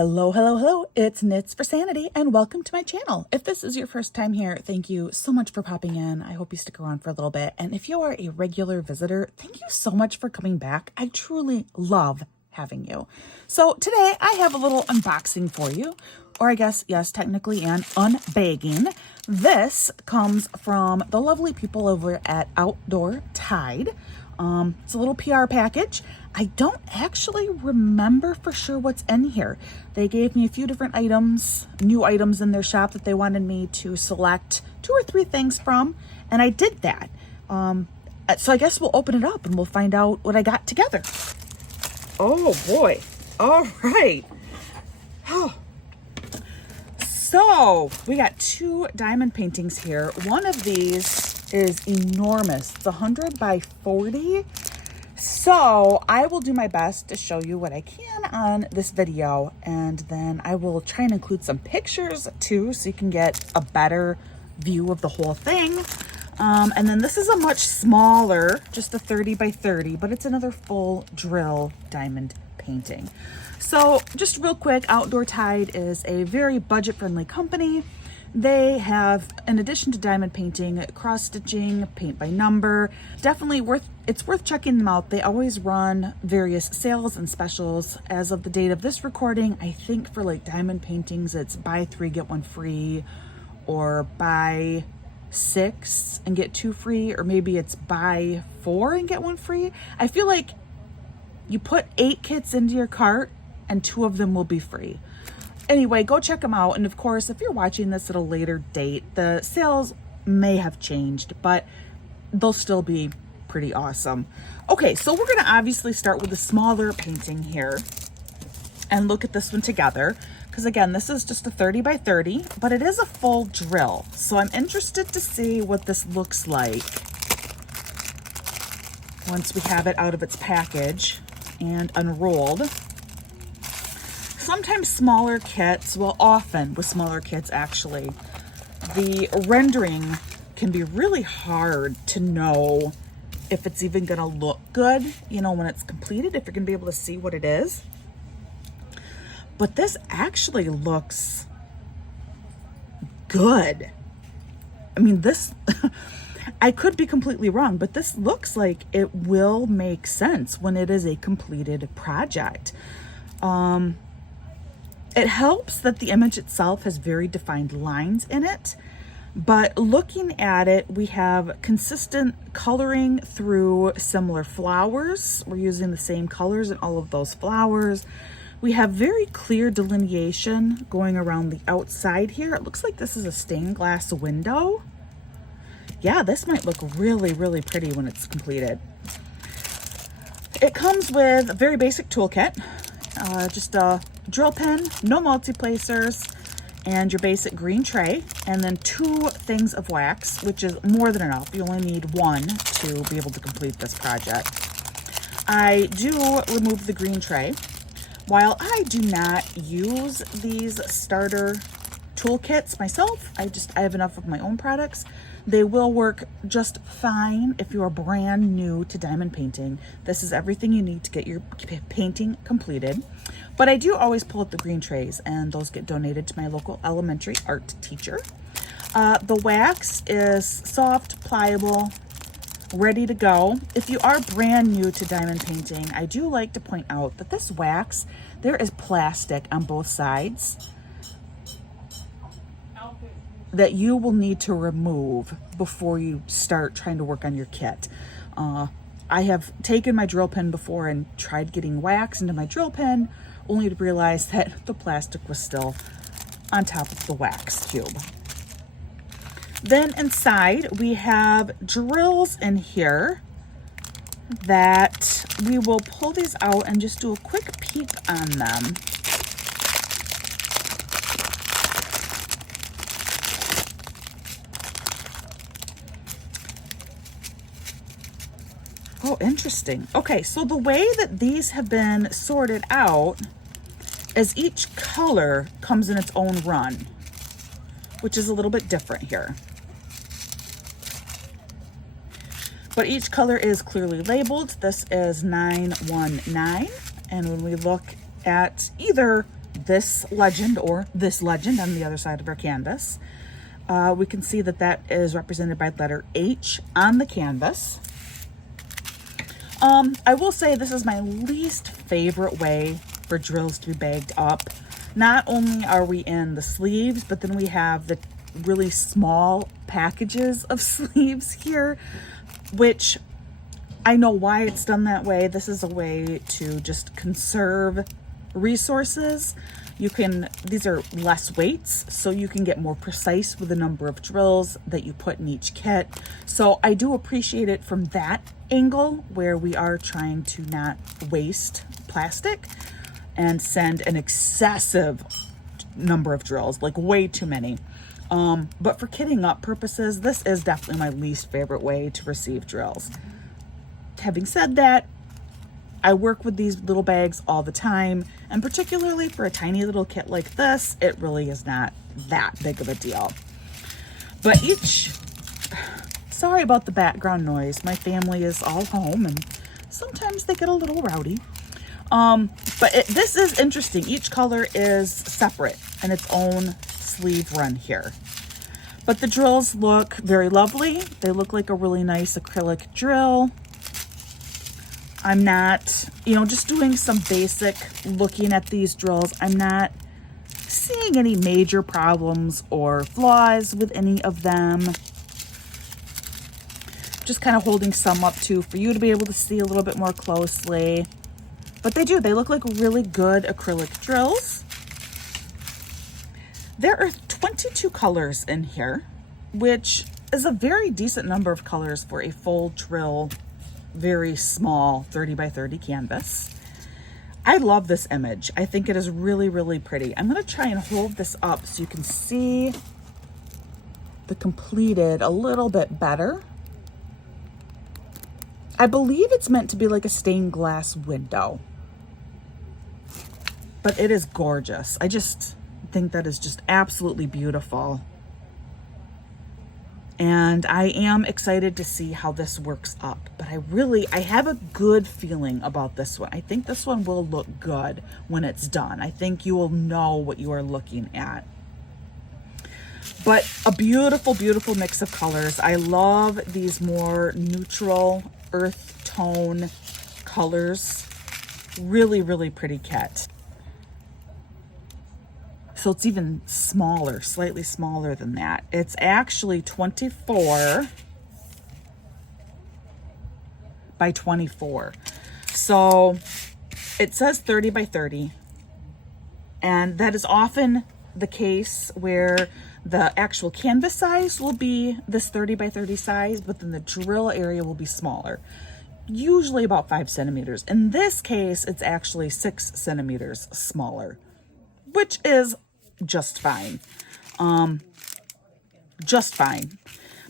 Hello, hello, hello. It's Knits for Sanity and welcome to my channel. If this is your first time here, thank you so much for popping in. I hope you stick around for a little bit. And if you are a regular visitor, thank you so much for coming back. I truly love having you. So today I have a little unboxing for you, or I guess, yes, technically an unbagging. This comes from the lovely people over at Outdoor Tide. It's a little PR package. I don't actually remember for sure what's in here. They gave me a few different items, new items in their shop that they wanted me to select 2 or 3 things from, and I did that. So I guess we'll open it up and we'll find out what I got together. Oh boy. All right. Oh. So we got 2 diamond paintings here. One of these is enormous. It's 100 by 40. So I will do my best to show you what I can on this video, and then I will try and include some pictures too so you can get a better view of the whole thing. And then this is a much smaller, just a 30 by 30, but it's another full drill diamond painting. So just real quick, Outdoor Tide is a very budget-friendly company. They have, in addition to diamond painting, cross stitching, paint by number. Definitely it's worth checking them out. They always run various sales and specials. As of the date of this recording, I think for like diamond paintings, it's buy 3 get 1 free, or buy 6 and get 2 free, or maybe it's buy 4 and get 1 free. I feel like you put 8 kits into your cart and 2 of them will be free. Anyway, go check them out. And of course, if you're watching this at a later date, the sales may have changed, but they'll still be pretty awesome. Okay, so we're gonna obviously start with the smaller painting here and look at this one together. Because again, this is just a 30 by 30, but it is a full drill. So I'm interested to see what this looks like once we have it out of its package and unrolled. Sometimes smaller kits, well, often with smaller kits actually, the rendering can be really hard to know if it's even gonna look good, you know, when it's completed, if you're gonna be able to see what it is. But this actually looks good. I mean, this, I could be completely wrong, but this looks like it will make sense when it is a completed project. It helps that the image itself has very defined lines in it, but looking at it, we have consistent coloring through similar flowers. We're using the same colors in all of those flowers. We have very clear delineation going around the outside here. It looks like this is a stained glass window. Yeah, this might look really, really pretty when it's completed. It comes with a very basic toolkit, just a drill pen, no multi-placers, and your basic green tray, and then 2 things of wax, which is more than enough. You only need 1 to be able to complete this project. I do remove the green tray. While I do not use these starter toolkits myself, I have enough of my own products. They will work just fine if you are brand new to diamond painting. This is everything you need to get your painting completed. But I do always pull out the green trays, and those get donated to my local elementary art teacher. The wax is soft, pliable, ready to go. If you are brand new to diamond painting, I do like to point out that this wax, there is plastic on both sides that you will need to remove before you start trying to work on your kit. I have taken my drill pen before and tried getting wax into my drill pen, only to realize that the plastic was still on top of the wax cube. Then inside we have drills in here that we will pull these out and just do a quick peek on them. Oh, interesting. Okay, so the way that these have been sorted out is each color comes in its own run, which is a little bit different here. But each color is clearly labeled. This is 919, and when we look at either this legend or this legend on the other side of our canvas. We can see that that is represented by letter H on the canvas. I will say this is my least favorite way for drills to be bagged up. Not only are we in the sleeves, but then we have the really small packages of sleeves here, which I know why it's done that way. This is a way to just conserve resources. These are less weights, so you can get more precise with the number of drills that you put in each kit. So I do appreciate it from that angle, where we are trying to not waste plastic and send an excessive number of drills, like way too many. But for kitting up purposes, this is definitely my least favorite way to receive drills. Having said that, I work with these little bags all the time, and particularly for a tiny little kit like this, it really is not that big of a deal. But sorry about the background noise. My family is all home and sometimes they get a little rowdy. But this is interesting. Each color is separate in its own sleeve run here. But the drills look very lovely. They look like a really nice acrylic drill. I'm not, just doing some basic looking at these drills. I'm not seeing any major problems or flaws with any of them. Just kind of holding some up too for you to be able to see a little bit more closely. But they look like really good acrylic drills. There are 22 colors in here, which is a very decent number of colors for a full drill, very small 30 by 30 canvas. I love this image. I think it is really, really pretty. I'm going to try and hold this up so you can see the completed a little bit better. I believe it's meant to be like a stained glass window, but it is gorgeous. I just think that is just absolutely beautiful. And I am excited to see how this works up. But I have a good feeling about this one. I think this one will look good when it's done. I think you will know what you are looking at. But a beautiful, beautiful mix of colors. I love these more neutral earth tone colors. Really, really pretty kit. So it's even smaller, slightly smaller than that. It's actually 24 by 24. So it says 30 by 30. And that is often the case where the actual canvas size will be this 30 by 30 size, but then the drill area will be smaller, usually about 5 centimeters. In this case, it's actually 6 centimeters smaller, which is just fine. Just fine.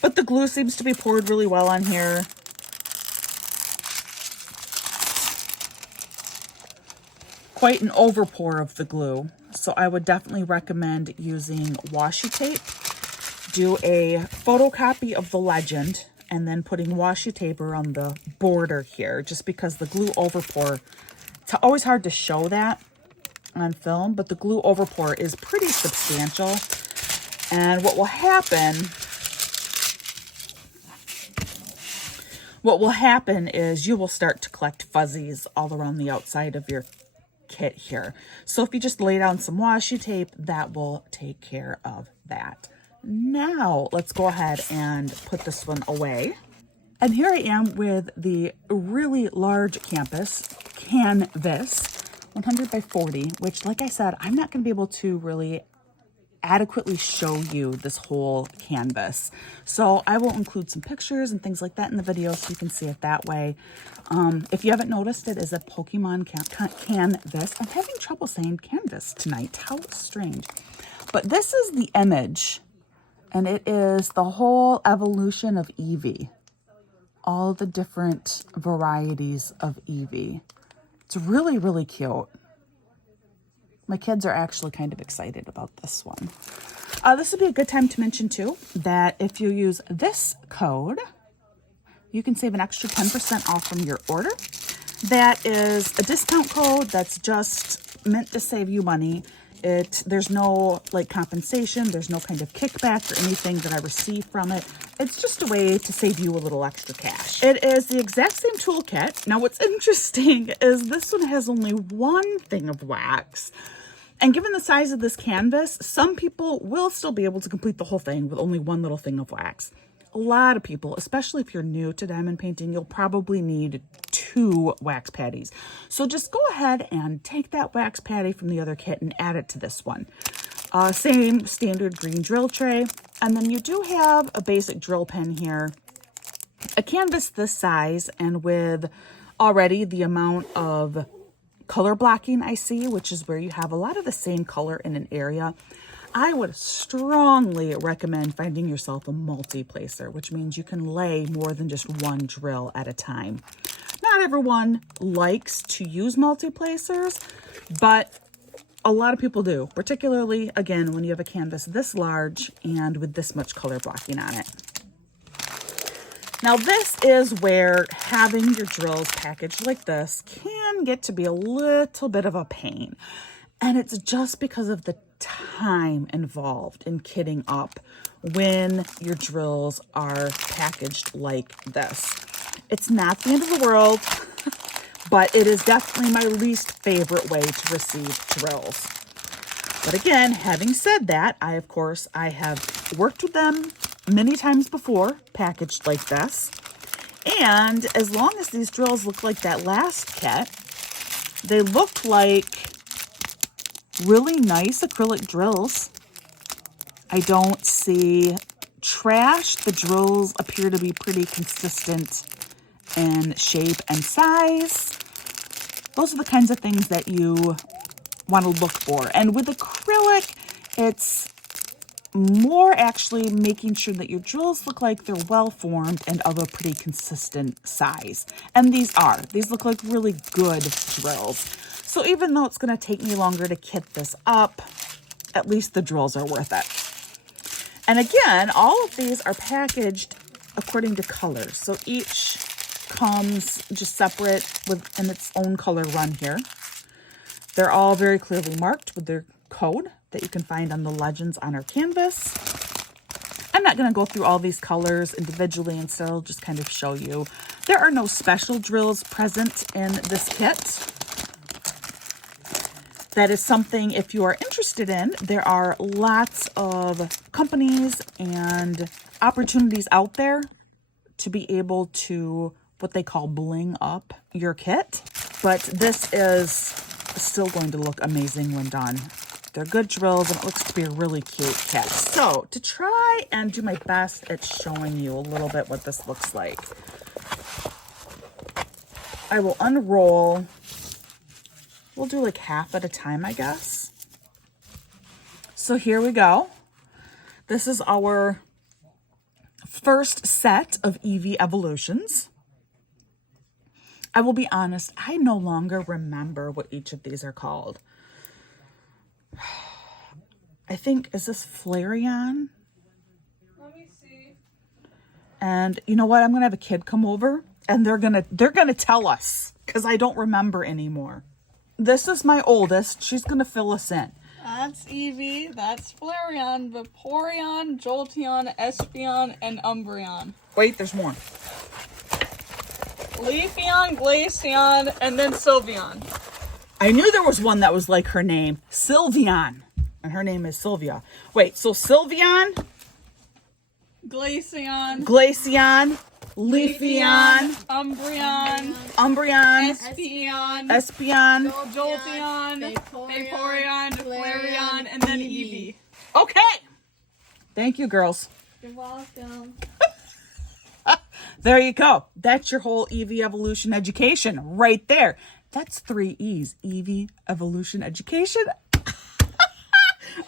But the glue seems to be poured really well on here. Quite an overpour of the glue. So I would definitely recommend using washi tape. Do a photocopy of the legend and then putting washi tape around the border here, just because the glue overpour, it's always hard to show that on film, but the glue overpour is pretty substantial. And what will happen is you will start to collect fuzzies all around the outside of your kit here. So if you just lay down some washi tape, that will take care of that. Now let's go ahead and put this one away. And here I am with the really large canvas, 100 by 40, which, like I said, I'm not going to be able to really adequately show you this whole canvas. So I will include some pictures and things like that in the video so you can see it that way. If you haven't noticed, it is a Pokemon canvas. I'm having trouble saying canvas tonight. How strange. But this is the image, and it is the whole evolution of Eevee. All the different varieties of Eevee. It's really, really cute. My kids are actually kind of excited about this one. This would be a good time to mention too that if you use this code, you can save an extra 10% off from your order. That is a discount code that's just meant to save you money. There's no like compensation, there's no kind of kickback or anything that I receive from it. It's just a way to save you a little extra cash. It is the exact same toolkit. Now what's interesting is this one has only one thing of wax. And given the size of this canvas, some people will still be able to complete the whole thing with only one little thing of wax. A lot of people, especially if you're new to diamond painting, you'll probably need 2 wax patties. So just go ahead and take that wax patty from the other kit and add it to this one. Same standard green drill tray. And then you do have a basic drill pen here. A canvas this size and with already the amount of color blocking I see, which is where you have a lot of the same color in an area, I would strongly recommend finding yourself a multi-placer, which means you can lay more than just one drill at a time. Not everyone likes to use multi-placers, but a lot of people do, particularly, again, when you have a canvas this large and with this much color blocking on it. Now, this is where having your drills packaged like this can get to be a little bit of a pain. And it's just because of the time involved in kitting up when your drills are packaged like this. It's not the end of the world, but it is definitely my least favorite way to receive drills. But again, having said that, I have worked with them many times before, packaged like this. And as long as these drills look like that last kit, they look like really nice acrylic drills. I don't see trash. The drills appear to be pretty consistent in shape and size. Those are the kinds of things that you want to look for. And with acrylic, it's more actually making sure that your drills look like they're well formed and of a pretty consistent size. And these look like really good drills. So even though it's going to take me longer to kit this up, at least the drills are worth it. And again, all of these are packaged according to colors. So each comes just separate in its own color run here. They're all very clearly marked with their code that you can find on the legends on our canvas. I'm not going to go through all these colors individually, instead I'll just kind of show you. There are no special drills present in this kit. That is something, if you are interested in, there are lots of companies and opportunities out there to be able to what they call bling up your kit. But this is still going to look amazing when done. They're good drills and it looks to be a really cute kit. So to try and do my best at showing you a little bit what this looks like, I will unroll. We'll do like half at a time, I guess. So here we go. This is our first set of Eevee evolutions. I will be honest, I no longer remember what each of these are called. I think, is this Flareon? Let me see. And you know what? I'm gonna have a kid come over and they're gonna tell us, because I don't remember anymore. This is my oldest. She's going to fill us in. That's Eevee, that's Flareon, Vaporeon, Jolteon, Espeon, and Umbreon. Wait, there's more. Leafeon, Glaceon, and then Sylveon. I knew there was one that was like her name. Sylveon. And her name is Sylvia. Wait, so Sylveon, Glaceon, Leafeon, Umbreon, Espeon, Jolteon, Vaporeon, Flareon, and then Eevee. Okay. Thank you, girls. You're welcome. There you go. That's your whole Eevee evolution education right there. That's 3 E's. Eevee evolution education.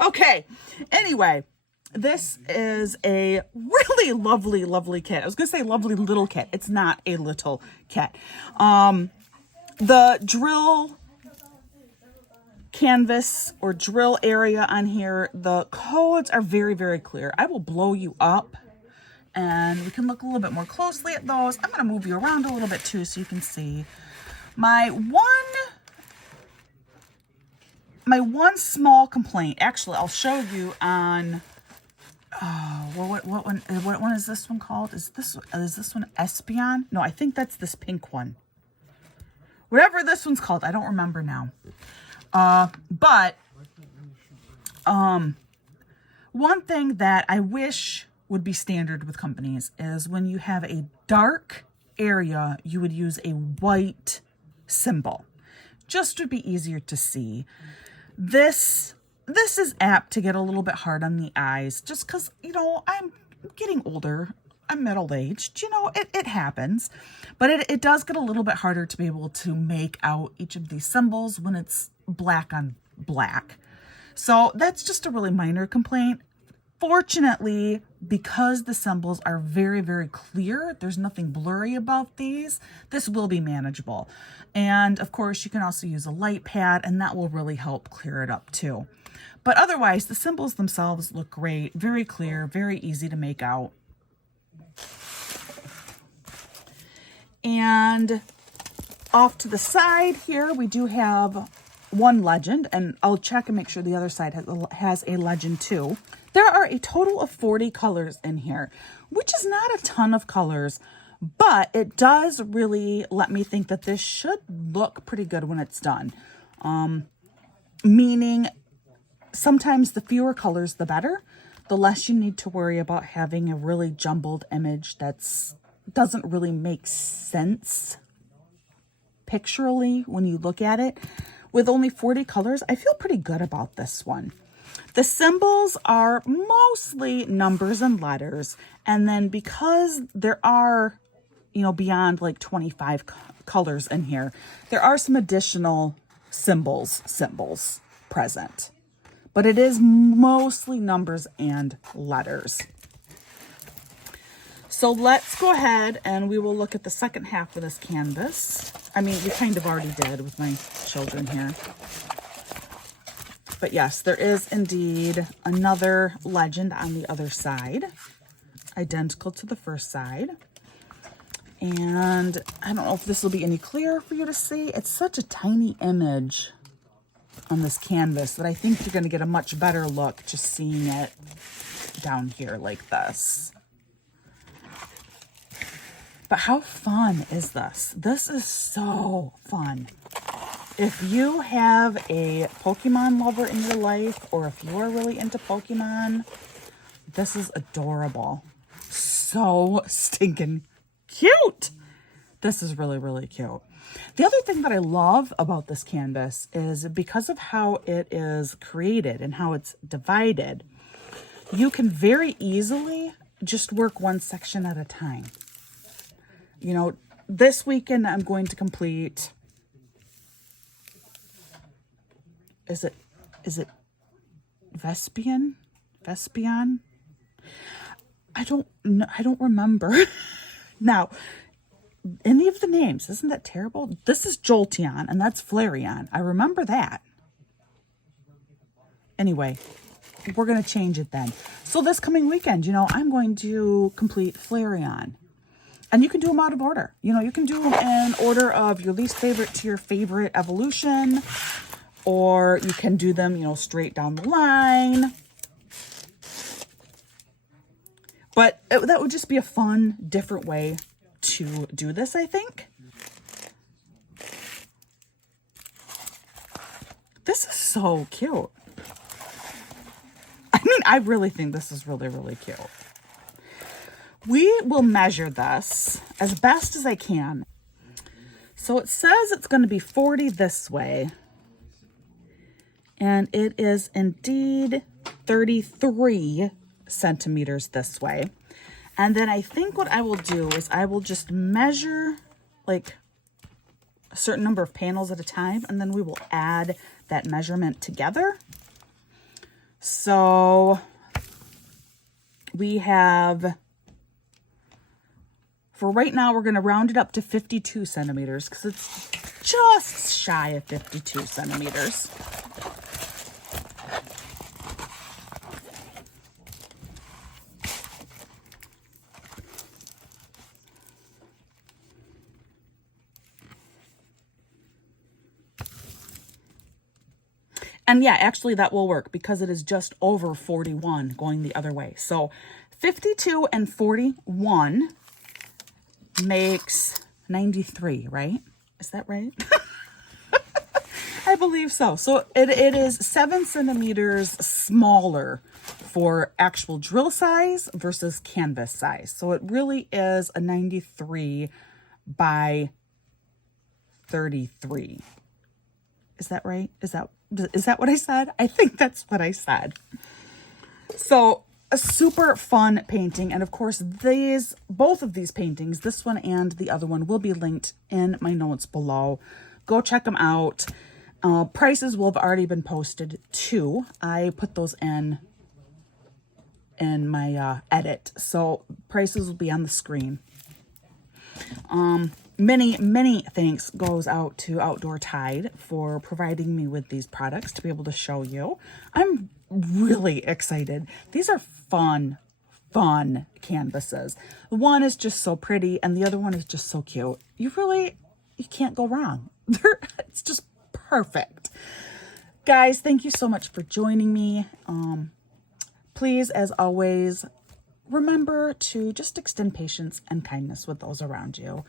Okay. Anyway, this is a really lovely, lovely kit. I was going to say lovely little kit. It's not a little kit. The drill canvas or drill area on here, the codes are very, very clear. I will blow you up and we can look a little bit more closely at those. I'm going to move you around a little bit too so you can see. My My one small complaint, actually, I'll show you on, what one is this one called? Is this one Espion? No, I think that's this pink one. Whatever this one's called, I don't remember now. But one thing that I wish would be standard with companies is when you have a dark area, you would use a white symbol. Just to be easier to see. This is apt to get a little bit hard on the eyes just because, you know, I'm getting older. I'm middle-aged, you know, it happens. But it does get a little bit harder to be able to make out each of these symbols when it's black on black. So that's just a really minor complaint. Fortunately, because the symbols are very, very clear, there's nothing blurry about these, this will be manageable. And of course, you can also use a light pad, and that will really help clear it up too. But otherwise, the symbols themselves look great, very clear, very easy to make out. And off to the side here, we do have one legend, and I'll check and make sure the other side has a legend too. There are a total of 40 colors in here, which is not a ton of colors, but it does really let me think that this should look pretty good when it's done. Meaning sometimes the fewer colors, the better. The less you need to worry about having a really jumbled image that's doesn't really make sense pictorially when you look at it. With only 40 colors, I feel pretty good about this one. The symbols are mostly numbers and letters. And then because there are, you know, beyond like 25 colors in here, there are some additional symbols present. But it is mostly numbers and letters. So let's go ahead and we will look at the second half of this canvas. I mean, we kind of already did with my children here. But yes, there is indeed another legend on the other side, identical to the first side. And I don't know if this will be any clearer for you to see. It's such a tiny image on this canvas that I think you're going to get a much better look just seeing it down here like this. But how fun is this? This is so fun. If you have a Pokemon lover in your life, or if you're really into Pokemon, this is adorable. So stinking cute. This is really, really cute. The other thing that I love about this canvas is because of how it is created and how it's divided, you can very easily just work one section at a time. You know, this weekend I'm going to complete, is it Vespian? I don't know. I don't remember. Now, any of the names, isn't that terrible? This is Jolteon and that's Flareon. I remember that. Anyway, we're going to change it then. So this coming weekend, you know, I'm going to complete Flareon. And you can do them out of order. You know, you can do them in order of your least favorite to your favorite evolution. Or you can do them, you know, straight down the line. But that would just be a fun, different way to do this, I think. This is so cute. I mean, I really think this is really, really cute. We will measure this as best as I can. So it says it's going to be 40 this way. And it is indeed 33 centimeters this way. And then I think what I will do is I will just measure like a certain number of panels at a time, and then we will add that measurement together. So we have, for right now, we're going to round it up to 52 centimeters because it's just shy of 52 centimeters. And yeah, actually that will work because it is just over 41 going the other way. So 52 and 41 makes 93, right? Is that right? I believe so. So it is 7 centimeters smaller for actual drill size versus canvas size. So it really is a 93 by 33. Is that right? Is that what I said? I think that's what I said. So a super fun painting. And of course, both of these paintings, this one and the other one, will be linked in my notes below. Go check them out. Prices will have already been posted too. I put those in my edit. So prices will be on the screen. Many thanks goes out to Outdoor Tide for providing me with these products to be able to show you. I'm really excited. These are fun canvases. One is just so pretty and the other one is just so cute. You can't go wrong. It's just perfect. Guys, thank you so much for joining me. Please, as always, remember to just extend patience and kindness with those around you.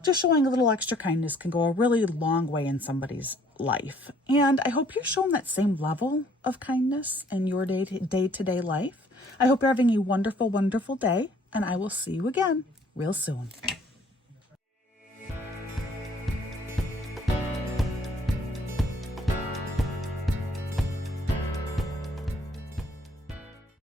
Just showing a little extra kindness can go a really long way in somebody's life. And I hope you're showing that same level of kindness in your day-to-day life. I hope you're having a wonderful, wonderful day, and I will see you again real soon.